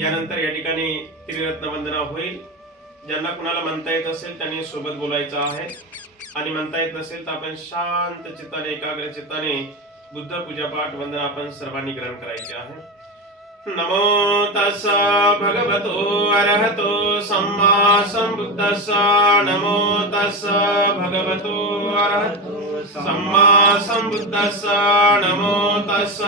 यानंतर या ठिकाणी त्रिरत्न वंदना होईल. ज्यांना कुणाला म्हणता येत असेल त्यांनी सोबत बोलायचं आहे आणि म्हणता येत नसेल तर आपण शांत चित्ताने एकाग्र चित्ताने बुद्ध पूजा पाठ वंदना आपण सर्वांनी ग्रहण करायचे आहे. नमो तस्स भगवतो अरहतो सम्मा संबुद्धस्स. नमो तस्स भगवतो अरहतो सम्मा संबुद्धस्स. नमो तस्स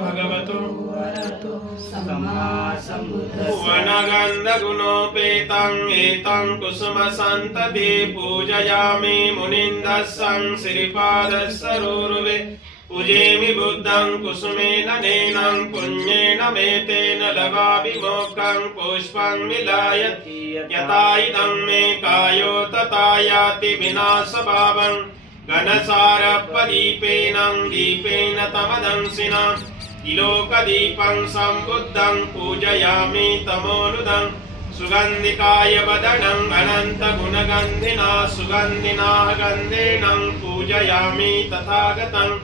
भगवतो अरहतो सम्मा संबुद्धस्स. वनगन्ध गुणोपेतं एतं कुसुम सन्तते पूजयामि मुनिन्दस्सं श्रीपादसरोरुवे. पूजेमि बुद्धं कुसुमेन नैनं पुण्येन मेतेन लभामि मोक्षं पुष्पं विलायति यथा इदं मे कायो तथा याति विनाशभावं. घनसारप्रदीपेन दीपेन तमदंसिना तिलोकदीपं सम्बुद्धं पूजयामि तमोनुदं. सुगन्धिकाय वदनं अनन्तगुणगन्धिना सुगन्धिना गन्धेन पूजयामि तथागतं.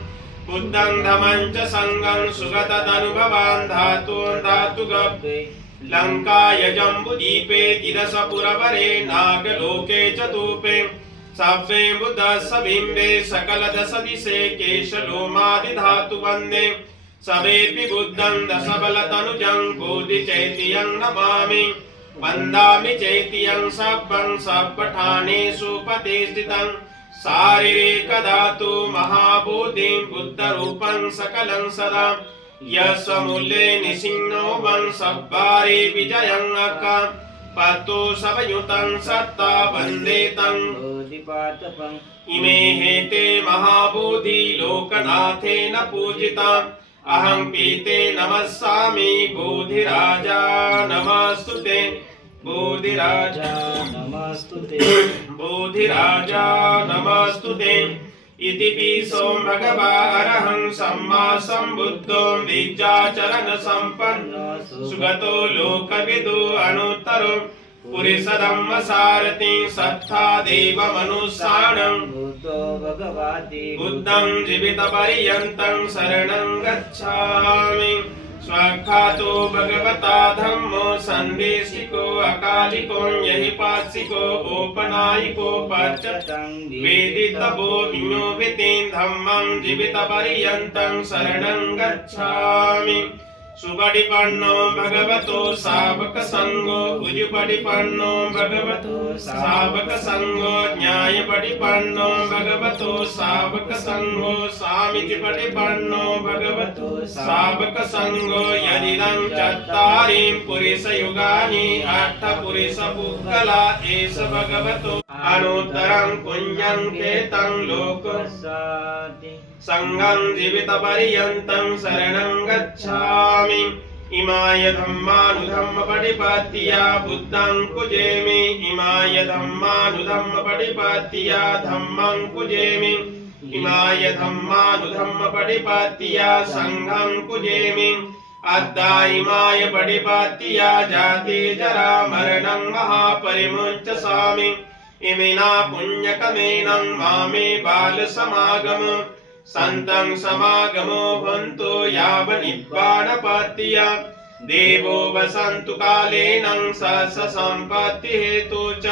बुद्धं धम्मं च संघं सुगतदनुभवान् धातून् धातुगप्पे. लङ्काय जम्बुदीपे तिरसपुरवरे नागलोके चतुपे. सव्ये बुद्धस्य बिम्बे सकलदशदिशे केशलोमादिधातु वन्दे. सवेऽपि बुद्धं दशबलतनुजं बोधिचैत्यं नमामि. वन्दामि चैत्यं सब्बं सब्बठानेषु प्रतिष्ठितं. शारीरिकधातु महाबोधिं बुद्धरूपं सकलं सदा. यस्मूले निसिन्नो वं सब्बारे विजयं अक्का. पतो सवयुतं सत्ता वन्दे तं बोधिपातपं. इमे हेते महाबोधि लोकनाथेन पूजिता. अहं पीते नमस्सामि बोधिराजा नमस्तुते. बोधिराजा नमस्तुते. बोधिराजा नमस्तुते. इति पिसो भगवा अरहं सम्मा संबुद्धो विद्याचरण संपन्नो. सुगतो लोकविदु अनुत्तरो. पुरुषधम्म सारथि सत्था देव मनुष्याणं. बुद्धो भगवाति बुद्धं जीवितपर्यन्तं शरणं गच्छामि. स्वाख्यातो भगवता धम्मो सन्देशिको अकालिको यहि पाक्षिको औपनायिको पच्यतं. वेदितवो विनोवितेन धम्मं जीवितपर्यन्तं शरणं गच्छामि. सुपटिपन्नो भगवतो सावक संघो. उजुपटिपन्नो भगवतो सावक संघो. न्यायपटिपन्नो भगवतो सावक संघो. सामीचिपटिपन्नो भगवतो सावक संघो. यदिदं चत्वारिं पुरुषयुगानि अष्टपुरुषपुद्गला एष भगवतो अनुत्तरं पुण्यं खेतं लोकस्याति. संघं जीवितपर्यन्तं शरणं गच्छामि. इमाय धम्मानुधम्म पटिपत्तिया बुद्धं पूजयामि. इमाय धम्मानुधम्म पटिपत्तिया धम्मं पूजयामि. इमाय धम्मानुधम्म पटिपत्तिया संघं पूजयामि. अद्धा इमाय पटिपत्तिया जाति जरा मरणं महापरिमुञ्चसामि. इमिना पुण्यकमेनं मामे बालसमागम. संतं समागमो भवन्तु यावनिब्बाणपत्तिया. देवो वसन्तु कालेनं स सम्पत्ति हेतु च.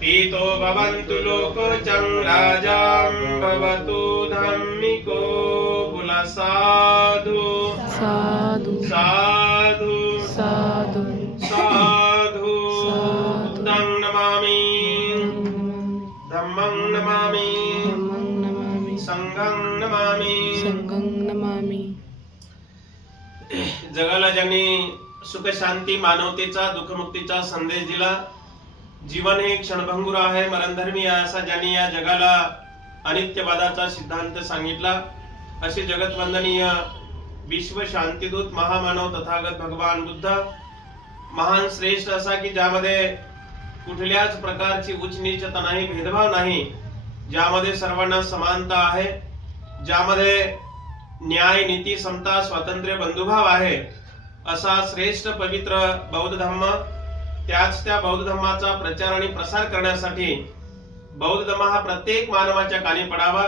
पीतो भवन्तु लोकोचं राजां भवतु धम्मिको. कुल साधु साधु साधु साधु साधु. बुद्धं नमामि. धम्मं नमामि. संघं नमामि. संघं नमामि. जगाला ज्यांनी सुख शांती मानवतेचा दुःखमुक्तीचा संदेश दिला. जीवन हे क्षणभंगुर आहे, मरणधर्मी आहे असा ज्यांनी या जगाला अनित्यवादाचा सिद्धांत सांगितला. असे जगतवंदनीय विश्व शांतीदूत महामानव तथागत भगवान बुद्ध महान श्रेष्ठ असा की ज्यामध्ये कुठल्याच प्रकारची उच्च नीचता नाही, भेदभाव नाही, ज्यामध्ये सर्वांना समानता आहे, ज्यामध्ये न्याय नीती समता स्वातंत्र्य बंधुभाव आहे असा श्रेष्ठ पवित्र बौद्ध धम्म. त्याच त्या बौद्ध धम्माचा प्रचार आणि प्रसार करण्यासाठी बौद्ध धम्म हा प्रत्येक मानवाच्या कानी पडावा.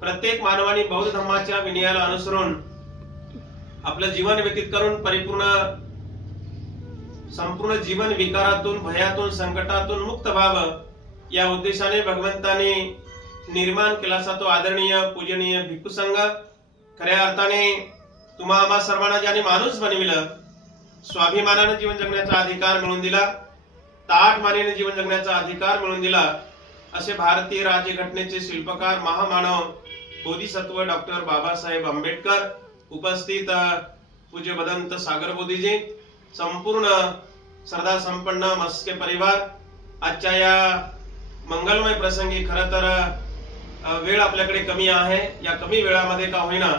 प्रत्येक मानवाने बौद्ध धम्माच्या विनयाला अनुसरून आपलं जीवन व्यतीत करून परिपूर्ण संपूर्ण जीवन विकारातून, भयातून, संकटातून मुक्त व्हावं या उद्देशाने भगवंताने निर्माण केला असा तो आदरणीय पूजनीय भिक्खू संघ खऱ्या अर्थाने तुम्हा आम्हा सर्वांना ज्याने माणूस बनविलं, स्वाभिमानाने जीवन जगण्याचा अधिकार मिळवून दिला, ताठमानेने जीवन जगण्याचा अधिकार मिळवून दिला, असे भारतीय राज्यघटनेचे शिल्पकार महामानव बोधिसत्व डॉक्टर बाबासाहेब आंबेडकर, उपस्थित पूज्य भदंत सागर बोधीजी, संपूर्ण श्रद्धा संपन्न मस्के परिवार, आजच्या या मंगलमय प्रसंगी खरं तर वेळ आपल्याकडे कमी आहे. या कमी वेळामध्ये का होईना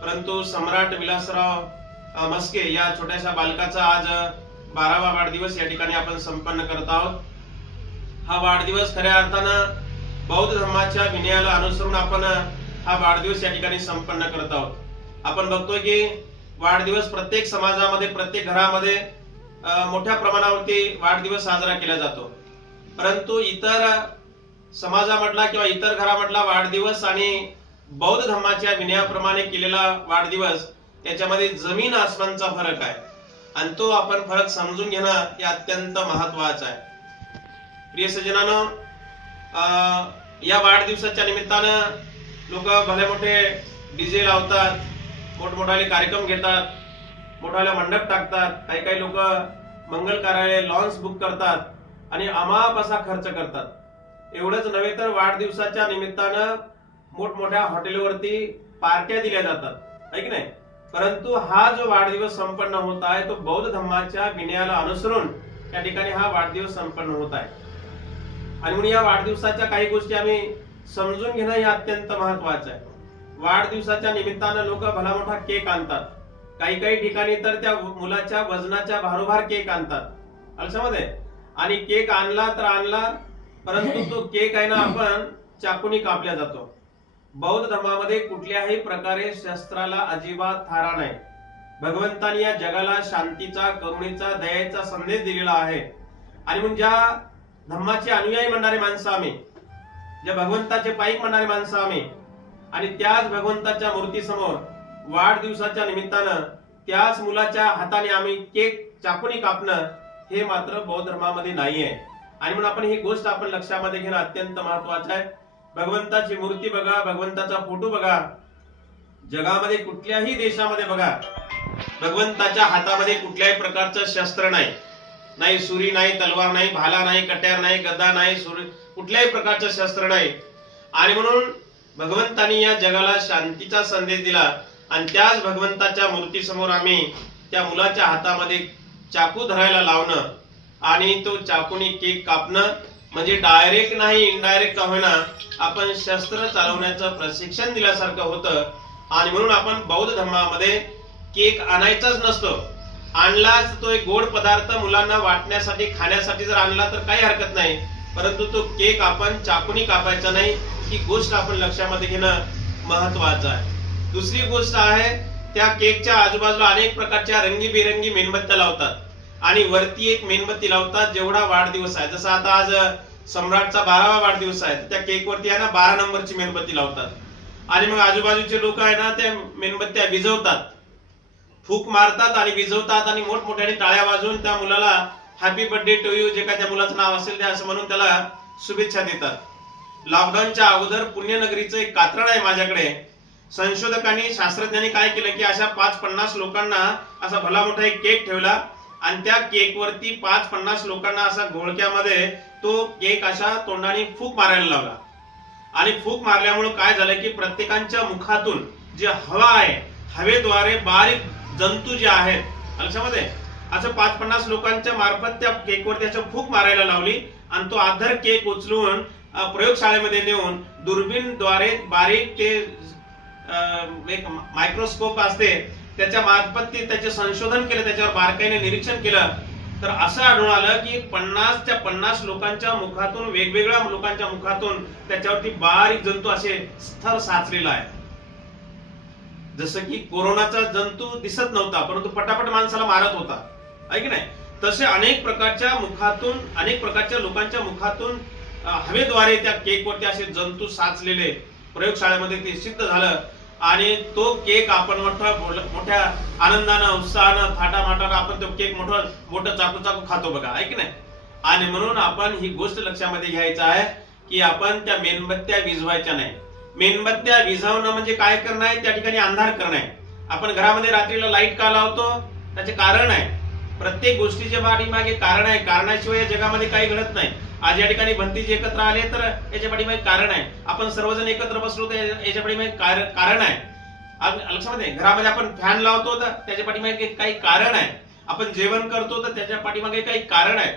परंतु सम्राट विलासराव मस्के या छोट्याशा बालकाचा आज 12वा वाढदिवस या ठिकाणी आपण संपन्न करत आहोत. हा वाढदिवस खऱ्या अर्थानं बौद्ध धर्माच्या विनयाला अनुसरून आपण हा वाढदिवस या ठिकाणी संपन्न करत आहोत. आपण बघतोय की वाढदिवस प्रत्येक समाजामध्ये, प्रत्येक घरामध्ये मोठ्या प्रमाणावरती वाढदिवस साजरा केला जातो. परंतु इतर समाजामधला किंवा इतर घरामधला वाढदिवस आणि बौद्ध धर्माच्या विनयाप्रमाणे केलेला वाढदिवस याच्यामध्ये जमीन आसमानचा फरक आहे आणि तो आपण फरक समजून घेणं हे अत्यंत महत्त्वाचं आहे. प्रिय सज्जनांनो, या वाढदिवसाच्या निमित्तानं लोक भले मोठे डीजे लावतात, मोठमोठाले कार्यक्रम घेतात, मोठाले मंडप टाकतात, काही काही लोक मंगल कार्यालय लॉन्स बुक करतात आणि अमाप असा खर्च करतात. एवढंच नव्हे तर वाढदिवसाच्या निमित्तानं मोठमोठ्या हॉटेलवरती पार्ट्या दिल्या जातात, आहे की नाही. परंतु हा जो वाढदिवस संपन्न होत आहे तो बौद्ध धर्माच्या विनयाला अनुसरून या ठिकाणी हा वाढदिवस संपन्न होत आहे. आणि म्हणून या वाढदिवसाच्या काही गोष्टी आम्ही समजून घेणं हे अत्यंत महत्वाचं आहे. वाढदिवसाच्या निमित्तानं लोक भला मोठा केक आणतात, काही काही ठिकाणी तर त्या मुलाच्या वजनाच्या भारोभार केक आणतात लक्षामध्ये. आणि केक आणला तर आणला, परंतु तो केक आहे ना आपण चाकूनी कापला जातो. बौद्ध धर्मामध्ये कुठल्याही प्रकारे शस्त्राला अजिबात थारा नाही. भगवंतानी या जगाला शांतीचा, करुणेचा, दयेचा संदेश दिलेला आहे. आणि म्हणून ज्या धम्माचे अनुयायी म्हणणारे माणसं आम्ही, ज्या भगवंताचे पाईक म्हणणारे माणसं आम्ही, आणि त्याच भगवंताच्या मूर्ती समोर वाढदिवसाच्या निमित्तानं त्याच मुलाच्या हाताने आम्ही केक चाकूनी कापणं हे मात्र बौद्ध धर्मामध्ये नाही आहे. आणि म्हणून आपण ही गोष्ट आपण लक्षामध्ये घेणं अत्यंत महत्वाचं आहे. भगवंताची मूर्ती बघा, भगवंताचा फोटो बघा, जगामध्ये कुठल्याही देशामध्ये बघा, भगवंताच्या हातामध्ये कुठल्याही प्रकारचं शस्त्र नाही, नाही सुरी नाही, तलवार नाही, भाला नाही, कट्यार नाही, गदा नाही, कुठल्याही प्रकारचं शस्त्र नाही. आणि म्हणून भगवंतानी या जगाला शांतीचा संदेश दिला आणि त्याच भगवंताच्या मूर्ती समोर आम्ही त्या मुलाच्या हातामध्ये चाकू धरायला लावणं आणि तो चाकूनी केक कापणं म्हणजे डायरेक्ट नाही इनडायरेक्ट का होईना आपण शस्त्र चालवण्याचं प्रशिक्षण दिल्यासारखं होतं. आणि म्हणून आपण बौद्ध धर्मामध्ये केक आणायचाच नसतो. आणलाच तो एक गोड पदार्थ मुलांना वाटण्यासाठी, खाण्यासाठी जर आणला तर काही हरकत नाही, परंतु तो केक आपण चाकूनी कापायचा नाही, ही गोष्ट आपण लक्षामध्ये घेणं महत्वाचं आहे. दुसरी गोष्ट आहे, त्या केकच्या आजूबाजूला अनेक प्रकारच्या रंगीबेरंगी मेणबत्त्या लावतात आणि वरती एक मेणबत्ती लावतात जेवढा वाढदिवस आहे. जसं आता आज सम्राटचा 12वा वाढदिवस आहे, त्या केक वरती आहे ना 12 नंबरची मेणबत्ती लावतात. आणि मग आजूबाजूचे लोक आहे ना त्या मेणबत्त्या विझवतात, फूक मारतात आणि विझवतात आणि मोठमोठ्याने टाळ्या वाजवून त्या मुलाला हॅपी बर्थडे टू यू, जे काय त्या मुलाचं नाव असेल ते असं म्हणून त्याला शुभेच्छा देतात. लॉकडाऊनच्या अगोदर पुण्यनगरीचं एक कात्रण आहे माझ्याकडे. संशोधकांनी, शास्त्रज्ञांनी काय केलं की अशा 5-50 लोकांना असा भला मोठा एक केक ठेवला आणि त्या केक वरती 5-50 लोकांना असा घोळक्यामध्ये तो केक अशा तोंडाने फूक मारायला लावला. आणि फूक मारल्यामुळे काय झालं की प्रत्येकाच्या मुखातून जे हवा आहे, हवेद्वारे बारीक जंतू जे आहेत लक्षामध्ये, असं 5-50 लोकांच्या मार्फत त्या केकवरती असं फूक मारायला लावली आणि तो आधर केक उचलून प्रयोगशाळेमध्ये नेऊन दुर्बीणद्वारे बारीक ते एक मायक्रोस्कोप असते त्याच्या मार्फत त्याचे संशोधन केलं, त्याच्यावर बारकाईने निरीक्षण केलं तर असं आढळून आलं की 50 लोकांच्या मुखातून, वेगवेगळ्या लोकांच्या मुखातून त्याच्यावरती बारीक जंतू असे स्थर साचलेला आहे. जसं की कोरोनाचा जंतू दिसत नव्हता परंतु पटापट माणसाला मारत होता, आहे की नाही. तसे अनेक प्रकारच्या मुखातून, अनेक प्रकारच्या लोकांच्या मुखातून हवेद्वारे त्या केकवरती असे जंतू साचलेले प्रयोगशाळेमध्ये ते सिद्ध झालं. आणि तो केक आपण मोठ्या आनंदानं उत्साहानं थाटामाटानं आपण तो केक मोठं चाकू खातो बघा, आहे की नाही? आणि म्हणून आपण ही गोष्ट लक्षामध्ये घ्यायचं आहे की आपण त्या मेणबत्त्या विझवायच्या नाही. मेणबत्त्या विझवणं म्हणजे काय करणं आहे? त्या ठिकाणी अंधार करणं आहे. आपण घरामध्ये रात्रीला लाईट का लावतो? त्याचे कारण आहे. प्रत्येक गोष्टीच्या पाठीमागे कारण आहे. कारणाशिवाय या जगामध्ये काही घडत नाही. आज या ठिकाणी भंतीजी एकत्र आले तर याच्या पाठीमागे कारण आहे. आपण सर्वजण एकत्र बसलो तर याच्या पाठीमागे कारण आहे. लक्षामध्ये घरामध्ये आपण फॅन लावतो तर त्याच्या पाठीमागे काही कारण आहे. आपण जेवण करतो तर त्याच्या पाठीमागे काही कारण आहे.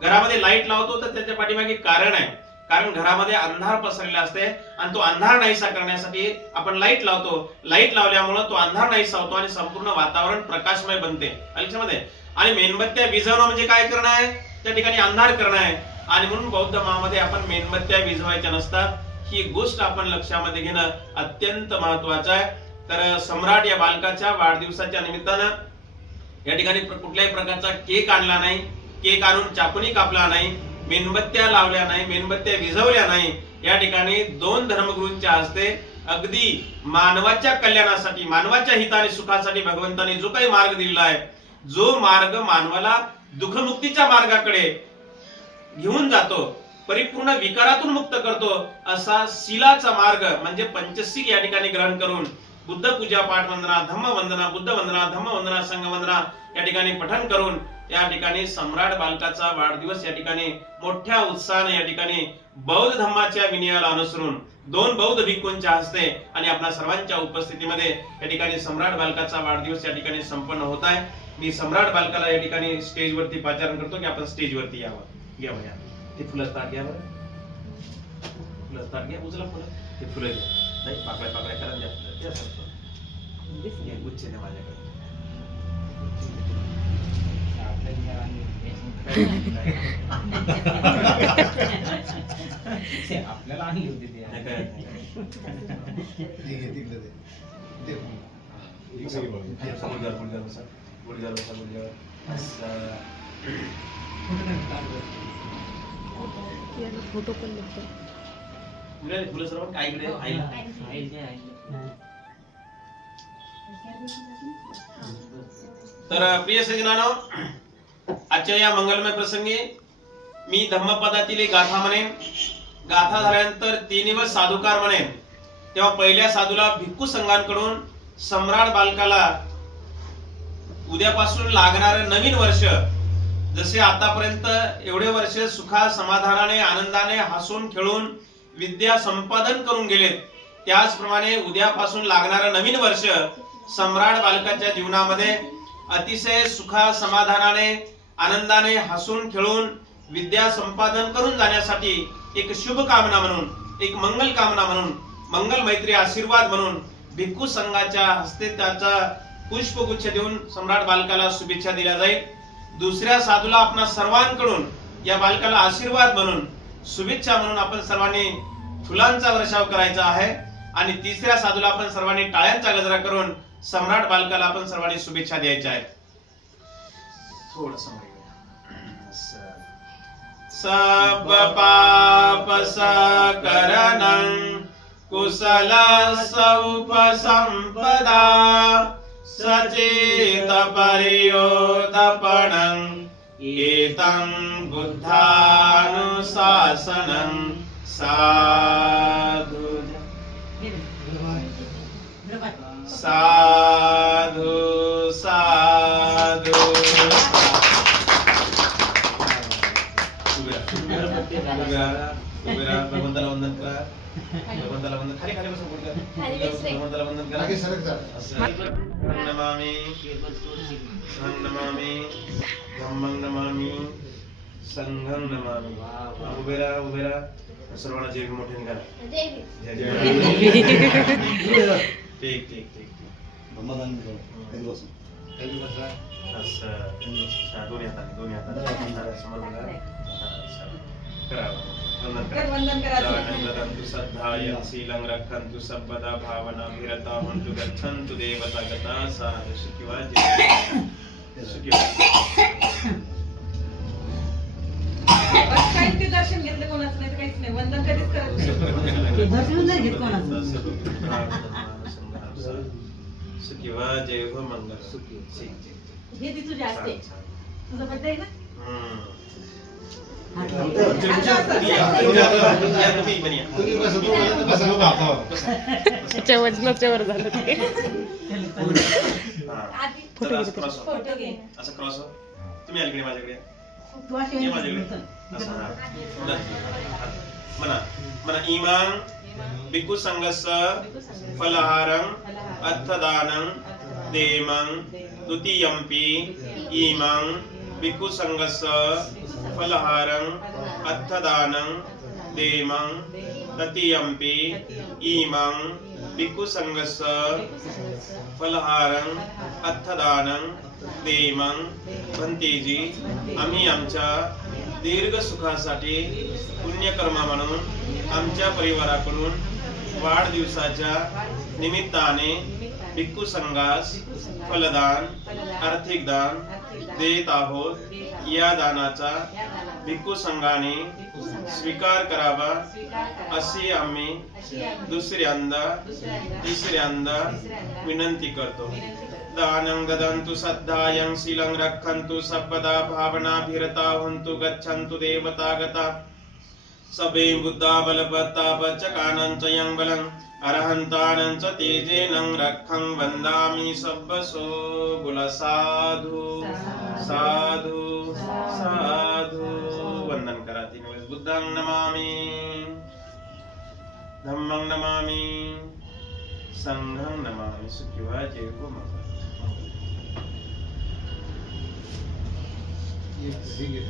घरामध्ये लाईट लावतो तर त्याच्या पाठीमागे कारण आहे. कारण घरामध्ये अंधार पसरलेला असते आणि तो अंधार नाहीसा करण्यासाठी आपण लाईट लावतो. लाईट लावल्यामुळे तो अंधार नाहीसा होतो आणि संपूर्ण वातावरण प्रकाशमय बनते. लक्षामध्ये. आणि मेणबत्त्या विझवणं म्हणजे काय करणं आहे? त्या ठिकाणी अंधार करणं आहे. आणि म्हणून बौद्ध धर्मामध्ये आपण मेणबत्त्या विझवायच्या नसतात. ही गोष्ट आपण लक्षामध्ये घेणं अत्यंत महत्वाचं आहे. तर सम्राट या बालकाच्या वाढदिवसाच्या निमित्तानं या ठिकाणी कुठल्याही प्रकारचा केक आणला नाही. केक आणून चाकूनी कापला नाही. मेणबत्त्या लावल्या नाही. मेणबत्त्या विझवल्या नाही. या ठिकाणी 2 धर्मगुरूंच्या हस्ते अगदी मानवाच्या कल्याणासाठी, मानवाच्या हिताने, सुखासाठी भगवंताने जो काही मार्ग दिलेला आहे, जो मार्ग मानवाला दुःखमुक्तीच्या मार्गाकडे घेऊन जातो, परिपूर्ण विकारातून मुक्त करतो, असा शीलाचा मार्ग म्हणजे पंचशील या ठिकाणी ग्रहण करून बुद्ध पूजा, पाठ वंदना, धम्म वंदना, बुद्ध वंदना, धम्म वंदना, संघ वंदना या ठिकाणी पठण करून या ठिकाणी सम्राट बालकाचा वाढदिवस या ठिकाणी मोठ्या उत्साहाने या ठिकाणी बौद्ध धम्माच्या विनयाला अनुसरून 2 बौद्ध भिक्खूंच्या हस्ते आणि आपल्या सर्वांच्या उपस्थितीमध्ये या ठिकाणी सम्राट बालकाचा वाढदिवस या ठिकाणी संपन्न होत आहे. मी सम्राट बालकाला या ठिकाणी स्टेजवरती पाचारण करतो की आपण स्टेजवरती यावं. घ्या बघा ते फुलं ताट घ्या बरं. फुलं ताट घ्या. उचला फुलं. ते फुलं घ्या. नाही पाकळ्या करा द्या. गुच्छ द्या माझ्याकडे. आपल्याला आणली होती ती. फोटो पण लागतो. फुलं सर्व काय इकडे आईला. तर प्रिय सज्जनांनो, आजच्या या मंगलमय प्रसंगी मी धम्मपदातील एक गाथा म्हणेन. गाथा झाल्यानंतर 3 दिवस साधुकार म्हणेन. तेव्हा पहिल्या साधूला भिक्खू संघांकडून सम्राट बालकाला उद्यापासून लागणार नवीन वर्ष, जसे आतापर्यंत एवढे वर्ष सुखा समाधानाने आनंदाने हसून खेळून विद्या संपादन करून गेलेत, त्याचप्रमाणे उद्यापासून लागणार नवीन वर्ष सम्राट बालकाच्या जीवनामध्ये अतिशय सुखा समाधानाने आनंदाने हसून खेळून विद्या संपादन करून जाण्यासाठी एक शुभ कामना म्हणून, एक मंगल कामना म्हणून, मंगल मैत्री आशीर्वाद म्हणून भिक्खू संघाच्या हस्ते त्याचा पुष्पगुच्छ देऊन सम्राट बालकाला शुभेच्छा दिल्या जाईल. दुसऱ्या साधूला आपणा सर्वांकडून या बालकाला आशीर्वाद म्हणून, शुभेच्छा म्हणून आपण सर्वांनी फुलांचा वर्षाव करायचा आहे. आणि तिसऱ्या साधूला आपण सर्वांनी टाळ्यांचा गजरा करून सम्राट बालकाला आपण सर्वांनी शुभेच्छा द्यायच्या आहेत. थोडंसं सब पाप सकरणं कुशल सौपसंपदा सचेत पर्योदपणं एतं बुद्धानुशासनं साधु साधु साधु. भगवंताला वंदन करा. भगवंताला वंदन. खाली खाली बसून बोलूया. भगवंताला वंदन करा. नमामि नमामि धम्मं नमामि संघं नमामि. उभे राहा. सर्वांना जय भीम मोठ्याने करा. ठीक. दोन्ही हाताने समोर बघा. वंदन करा. शीलं रक्षन्तु सर्वदा भावनाभिरता हन्तु गच्छन्तु देवता गता साधु सुखिवा जय. दर्शन घेतलं कोणाचं नाही तर काहीच नाही. वंदन कधीच करत नाही. सुखी व्हा, जय हो, मंगल सुखी. हे ती तुझी असते. तुझा बर्थडे आहे ना? त्याच्या वजनाच्या वर झालं ते. फोटो घे. असं क्रॉस तुम्ही अलीकडे माझ्याकडे तू अशी ये माझ्याकडे असं हा. म्हणा म्हणा इमां भिक्खू संघस्य फलहारं अर्थदानं देमं द्वितीयंपि इमां भिक्खू संघस्य फलहारं अर्थदानं देमं तृतीयंपि इमां भिक्खू संघस्य फलहारं अर्थदानं देमं भंतेजी. आम्ही आमच्या दीर्घ सुखासाठी पुण्यकर्म म्हणून आमच्या परिवाराकडून वाढदिवसाच्या निमित्ताने भिक्खू संघास फलदान आर्थिक दान देत आहोत. या दानाचा भिक्खू संघाने स्वीकार करावा अशी आम्ही दुसऱ्यांदा तिसऱ्यांदा विनंती करतो. दानं ददन्तु श्रद्धायं शीलं रक्षन्तु सर्वदा भावनाभिरता हुन्तु गच्छन्तु देवतागता. सबे बुद्धा बलवत्तापच्चकानं च यं बलं अरहन्तानं च तेजेनं रक्षं वन्दामि सर्वसो गुल. साधु साधु साधु. वंदन करा 3 वेळेस. बुद्धं नमामि, धम्मं नमामि, संघं नमामि. सुखी व्हा, जय हो, मंगल. ठीक है.